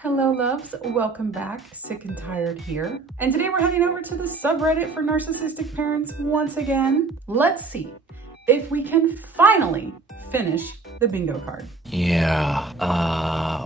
Hello loves, welcome back. Sick and Tired here. And today we're heading over to the subreddit for narcissistic parents once again. Let's see if we can finally finish the bingo card. Yeah,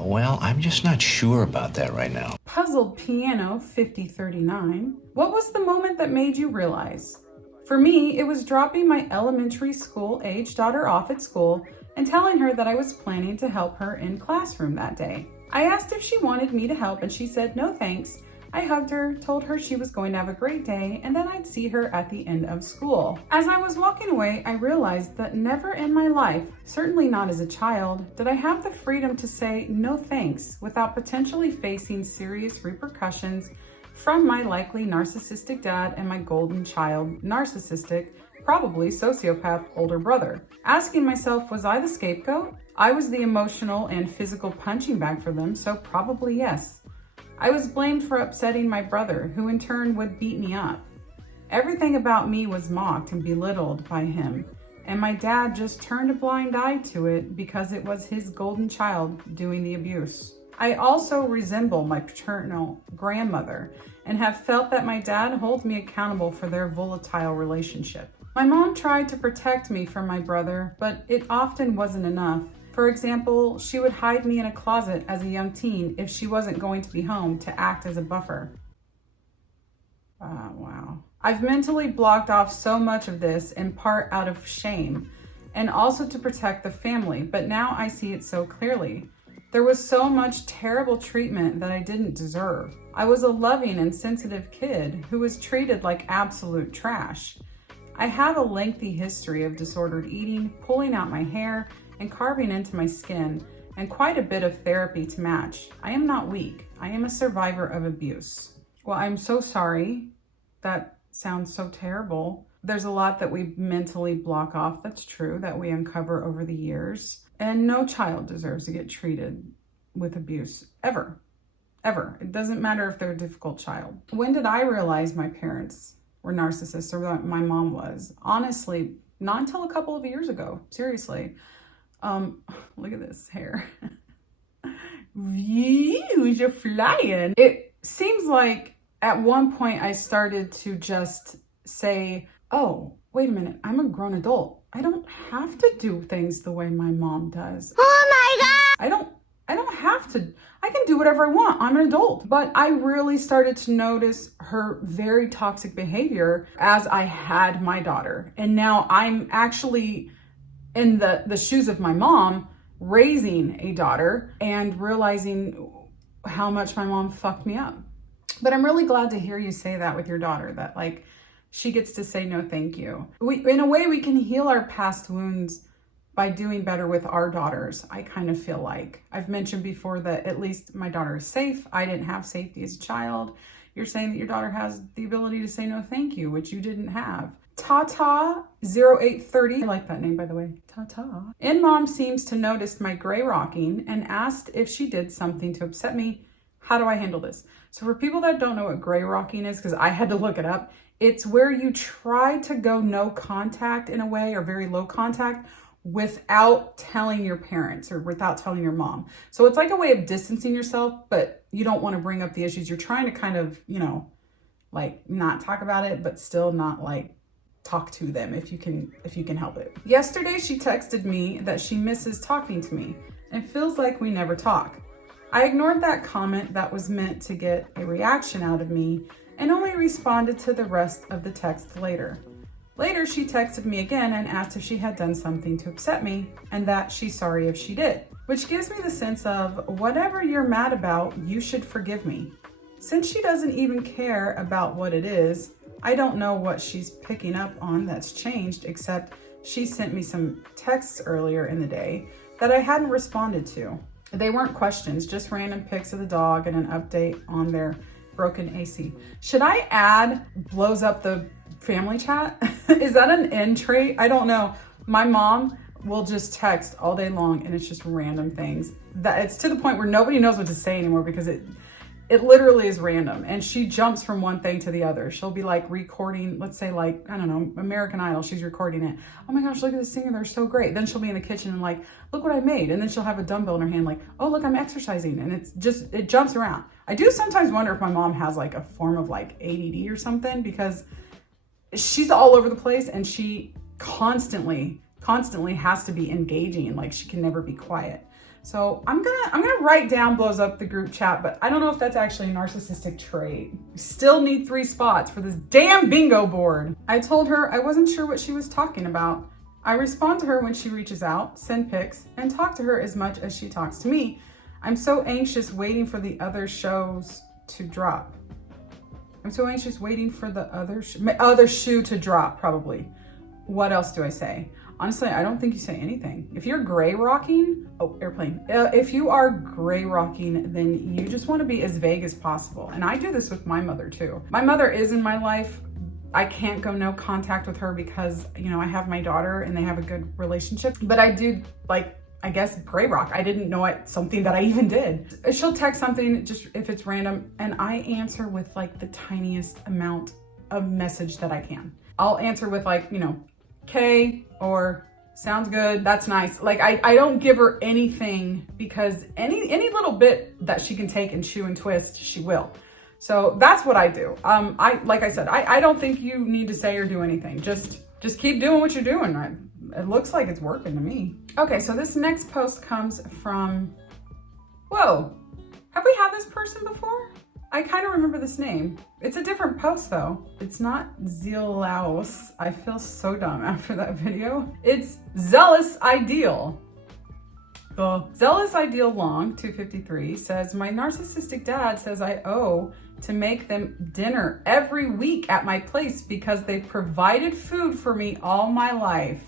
well, I'm just not sure about that right now. Puzzled Piano 5039. What was the moment that made you realize? For me, it was dropping my elementary school age daughter off at school and telling her that I was planning to help her in classroom that day. I asked if she wanted me to help and she said no thanks. I hugged her, told her she was going to have a great day, and then I'd see her at the end of school. As I was walking away, I realized that never in my life, certainly not as a child, did I have the freedom to say no thanks without potentially facing serious repercussions from my likely narcissistic dad and my golden child, narcissistic, probably sociopath older brother. Asking myself, was I the scapegoat? I was the emotional and physical punching bag for them, so probably yes. I was blamed for upsetting my brother, who in turn would beat me up. Everything about me was mocked and belittled by him, and my dad just turned a blind eye to it because it was his golden child doing the abuse. I also resemble my paternal grandmother and have felt that my dad holds me accountable for their volatile relationship. My mom tried to protect me from my brother, but it often wasn't enough. For example, she would hide me in a closet as a young teen if she wasn't going to be home to act as a buffer. Wow. I've mentally blocked off so much of this, in part out of shame, and also to protect the family, but now I see it so clearly. There was so much terrible treatment that I didn't deserve. I was a loving and sensitive kid who was treated like absolute trash. I have a lengthy history of disordered eating, pulling out my hair, and carving into my skin, and quite a bit of therapy to match. I am not weak. I am a survivor of abuse. Well, I'm so sorry. That sounds so terrible. There's a lot that we mentally block off, that's true, that we uncover over the years. And no child deserves to get treated with abuse, ever. Ever. It doesn't matter if they're a difficult child. When did I realize my parents were narcissists, or that my mom was? Honestly, not until a couple of years ago. Seriously. Look at this hair. Views, you're flying. It seems like at one point I started to just say, oh, wait a minute, I'm a grown adult. I don't have to do things the way my mom does. Oh my God! I don't have to. I can do whatever I want. I'm an adult. But I really started to notice her very toxic behavior as I had my daughter. And now I'm actually in the shoes of my mom, raising a daughter and realizing how much my mom fucked me up. But I'm really glad to hear you say that with your daughter, that like she gets to say no thank you. In a way, we can heal our past wounds by doing better with our daughters. I kind of feel like I've mentioned before that at least my daughter is safe. I didn't have safety as a child. You're saying that your daughter has the ability to say no thank you, which you didn't have. Tata 0830, I like that name by the way, Tata. And mom seems to notice my gray rocking and asked if she did something to upset me. How do I handle this? So for people that don't know what gray rocking is, because I had to look it up, it's where you try to go no contact in a way, or very low contact, without telling your parents or without telling your mom. So it's like a way of distancing yourself, but you don't want to bring up the issues. You're trying to kind of, like not talk about it, but still not like talk to them if you can help it. Yesterday, she texted me that she misses talking to me and feels like we never talk. I ignored that comment that was meant to get a reaction out of me and only responded to the rest of the text later. Later, she texted me again and asked if she had done something to upset me and that she's sorry if she did, which gives me the sense of whatever you're mad about, you should forgive me. Since she doesn't even care about what it is, I don't know what she's picking up on that's changed, except she sent me some texts earlier in the day that I hadn't responded to. They weren't questions, just random pics of the dog and an update on their broken AC. Should I add blows up the family chat? Is that an end trait? I don't know. My mom will just text all day long and it's just random things. That it's to the point where nobody knows what to say anymore because It literally is random. And she jumps from one thing to the other. She'll be like recording, let's say like, I don't know, American Idol. She's recording it. Oh my gosh, look at this singer. They're so great. Then she'll be in the kitchen and like, look what I made. And then she'll have a dumbbell in her hand like, oh, look, I'm exercising. And it's just, it jumps around. I do sometimes wonder if my mom has like a form of like ADD or something, because she's all over the place and she constantly has to be engaging. Like she can never be quiet. So I'm gonna write down blows up the group chat, but I don't know if that's actually a narcissistic trait. Still need 3 spots for this damn bingo board. I told her I wasn't sure what she was talking about. I respond to her when she reaches out, send pics, and talk to her as much as she talks to me. I'm so anxious waiting for the other shows to drop. I'm so anxious waiting for the other shoe to drop, probably. What else do I say? Honestly, I don't think you say anything. If you're gray rocking, airplane. If you are gray rocking, then you just want to be as vague as possible. And I do this with my mother too. My mother is in my life. I can't go no contact with her because, you know, I have my daughter and they have a good relationship. But I do, like, I guess, gray rock. I didn't know it's something that I even did. She'll text something just if it's random, and I answer with like the tiniest amount of message that I can. I'll answer with like, you know, okay, or sounds good, that's nice. Like I don't give her anything, because any little bit that she can take and chew and twist, she will. So that's what I do. Like I said, I don't think you need to say or do anything. Just keep doing what you're doing. It looks like it's working to me. Okay, so this next post comes from, whoa, have we had this person before? I kind of remember this name. It's a different post though. It's not Zealaus. I feel so dumb after that video. It's Zealous Ideal. The Zealous Ideal Long 253 says, my narcissistic dad says I owe to make them dinner every week at my place because they've provided food for me all my life.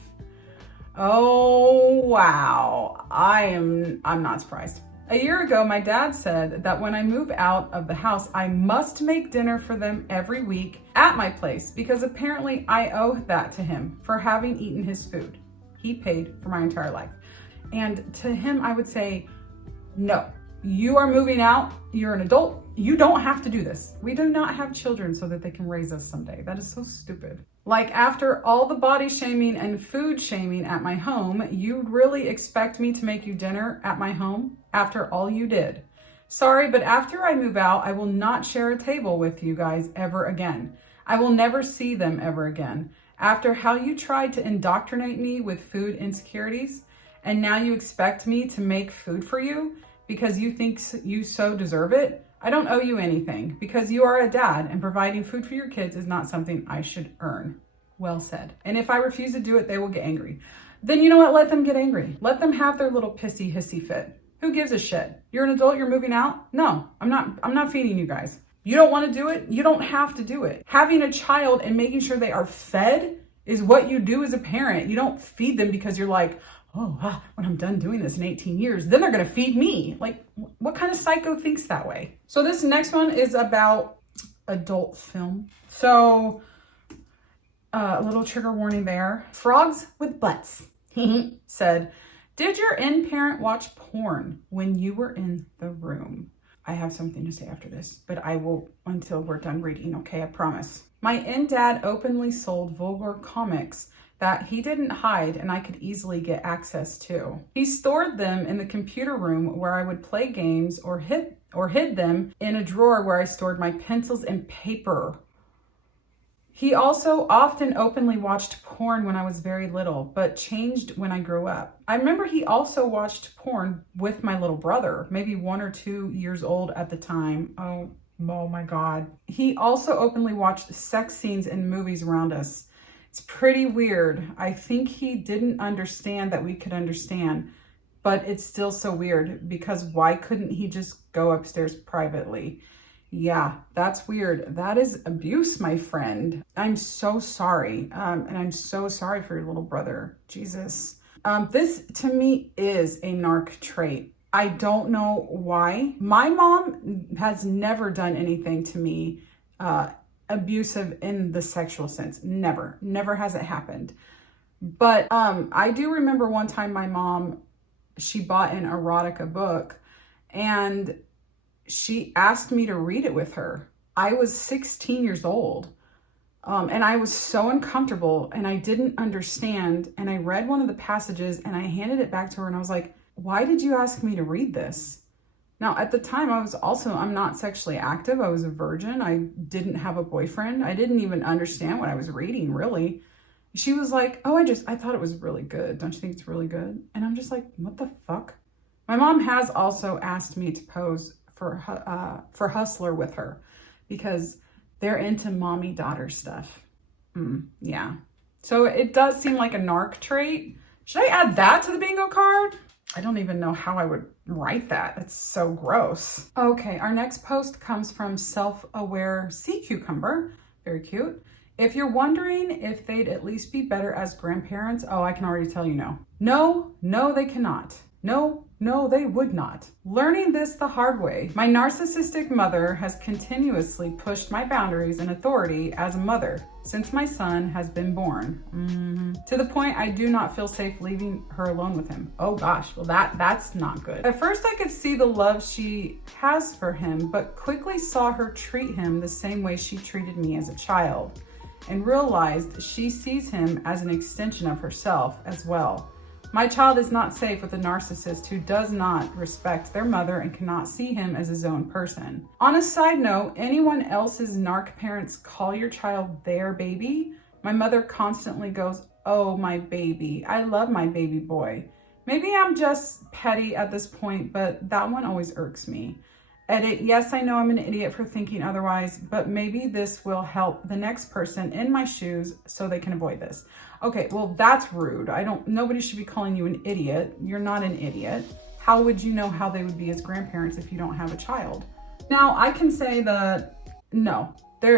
Oh, wow. I'm not surprised. A year ago, my dad said that when I move out of the house, I must make dinner for them every week at my place because apparently I owe that to him for having eaten his food. He paid for my entire life. And to him, I would say, no, you are moving out. You're an adult. You don't have to do this. We do not have children so that they can raise us someday. That is so stupid. Like, after all the body shaming and food shaming at my home, you really expect me to make you dinner at my home after all you did? Sorry, but after I move out, I will not share a table with you guys ever again. I will never see them ever again. After how you tried to indoctrinate me with food insecurities, and now you expect me to make food for you because you think you so deserve it? I don't owe you anything because you are a dad and providing food for your kids is not something I should earn. Well said. And if I refuse to do it, they will get angry. Then you know what? Let them get angry. Let them have their little pissy hissy fit. Who gives a shit? You're an adult, you're moving out? No, I'm not feeding you guys. You don't want to do it? You don't have to do it. Having a child and making sure they are fed is what you do as a parent. You don't feed them because you're like, oh, when I'm done doing this in 18 years, then they're going to feed me. Like, what kind of psycho thinks that way? So this next one is about adult film. So a little trigger warning there. Frogs with butts said, did your in-parent watch porn when you were in the room? I have something to say after this, but I will until we're done reading, okay? I promise. My in-dad openly sold vulgar comics that he didn't hide and I could easily get access to. He stored them in the computer room where I would play games or hid them in a drawer where I stored my pencils and paper. He also often openly watched porn when I was very little, but changed when I grew up. I remember he also watched porn with my little brother, maybe 1 or 2 years old at the time. Oh my God. He also openly watched sex scenes in movies around us. It's pretty weird. I think he didn't understand that we could understand, but it's still so weird because why couldn't he just go upstairs privately? Yeah, that's weird. That is abuse, my friend. I'm so sorry. And I'm so sorry for your little brother. Jesus. This to me is a narc trait. I don't know why. My mom has never done anything to me abusive in the sexual sense. Never has it happened. But I do remember one time my mom, she bought an erotica book, and she asked me to read it with her. I was 16 years old. And I was so uncomfortable and I didn't understand. And I read one of the passages and I handed it back to her and I was like, why did you ask me to read this? Now, at the time, I'm not sexually active. I was a virgin. I didn't have a boyfriend. I didn't even understand what I was reading, really. She was like, oh, I thought it was really good. Don't you think it's really good? And I'm just like, what the fuck? My mom has also asked me to pose for Hustler with her because they're into mommy-daughter stuff. Yeah. So it does seem like a narc trait. Should I add that to the bingo card? I don't even know how I would write that. It's so gross. Okay, our next post comes from Self-Aware Sea Cucumber. Very cute. If you're wondering if they'd at least be better as grandparents, oh, I can already tell you no. No, they cannot. No, they would not. Learning this the hard way. My narcissistic mother has continuously pushed my boundaries and authority as a mother since my son has been born. To the point I do not feel safe leaving her alone with him. Oh gosh, well that's not good. At first I could see the love she has for him, but quickly saw her treat him the same way she treated me as a child and realized she sees him as an extension of herself as well. My child is not safe with a narcissist who does not respect their mother and cannot see him as his own person. On a side note, anyone else's narc parents call your child their baby? My mother constantly goes, oh, my baby. I love my baby boy. Maybe I'm just petty at this point, but that one always irks me. Edit, yes, I know I'm an idiot for thinking otherwise, but maybe this will help the next person in my shoes so they can avoid this. Okay, well, that's rude. Nobody should be calling you an idiot. You're not an idiot. How would you know how they would be as grandparents if you don't have a child? Now, I can say that, no,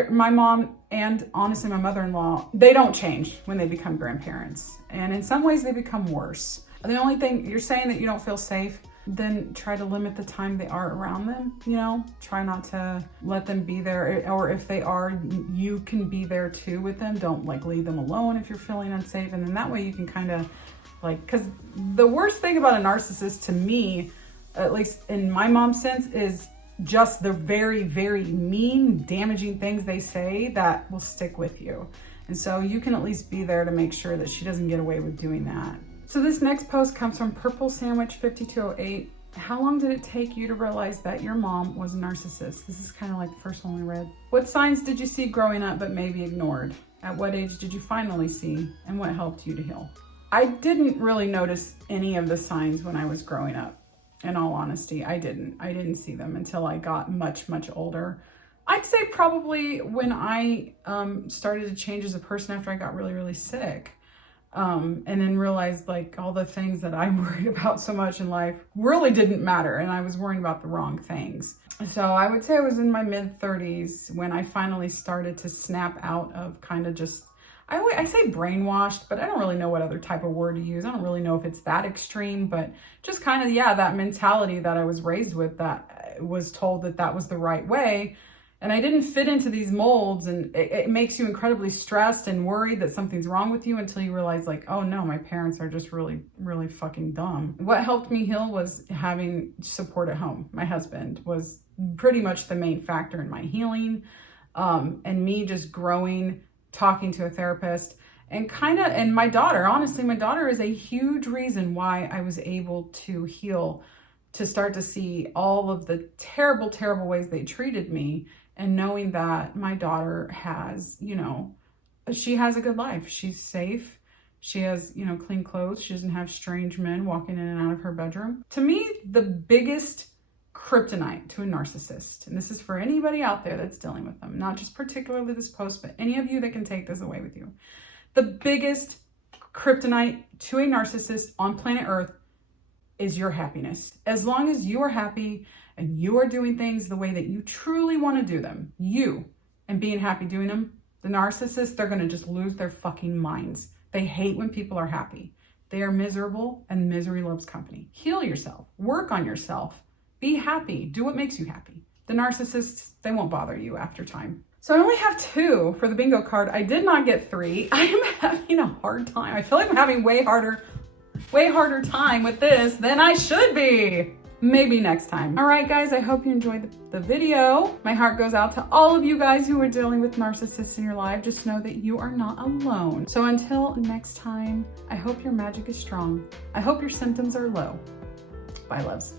my mom and honestly my mother-in-law, they don't change when they become grandparents. And in some ways they become worse. The only thing, you're saying that you don't feel safe, then try to limit the time they are around them, try not to let them be there, or if they are, you can be there too with them. Don't leave them alone if you're feeling unsafe. And then that way you can kind of because the worst thing about a narcissist to me, at least in my mom's sense, is just the very, very mean, damaging things they say that will stick with you. And so you can at least be there to make sure that she doesn't get away with doing that. So this next post comes from Purple Sandwich 5208. How long did it take you to realize that your mom was a narcissist? This is kind of like the first one we read. What signs did you see growing up but maybe ignored? At what age did you finally see? And what helped you to heal? I didn't really notice any of the signs when I was growing up. In all honesty, I didn't see them until I got much, much older. I'd say probably when I started to change as a person after I got really, really sick. And then realized all the things that I'm worried about so much in life really didn't matter. And I was worrying about the wrong things. So I would say I was in my mid 30s when I finally started to snap out of kind of just, I say brainwashed, but I don't really know what other type of word to use. I don't really know if it's that extreme, but just kind of, that mentality that I was raised with, that was told that was the right way. And I didn't fit into these molds, and it makes you incredibly stressed and worried that something's wrong with you until you realize oh no, my parents are just really, really fucking dumb. What helped me heal was having support at home. My husband was pretty much the main factor in my healing, and me just growing, talking to a therapist, and my daughter, honestly, my daughter is a huge reason why I was able to heal, to start to see all of the terrible, terrible ways they treated me. And knowing that my daughter has, she has a good life. She's safe. She has, clean clothes. She doesn't have strange men walking in and out of her bedroom. To me, the biggest kryptonite to a narcissist, and this is for anybody out there that's dealing with them, not just particularly this post, but any of you that can take this away with you. The biggest kryptonite to a narcissist on planet Earth is your happiness. As long as you are happy and you are doing things the way that you truly want to do them, and being happy doing them, the narcissists, they're going to just lose their fucking minds. They hate when people are happy. They are miserable, and misery loves company. Heal yourself. Work on yourself. Be happy. Do what makes you happy. The narcissists, they won't bother you after time. So I only have 2 for the bingo card. I did not get 3. I am having a hard time. I feel like I'm having way harder time with this than I should be. maybe next time. All right, guys, I hope you enjoyed the video. My heart goes out to all of you guys who are dealing with narcissists in your life. Just know that you are not alone. So until next time, I hope your magic is strong. I hope your symptoms are low. Bye, loves.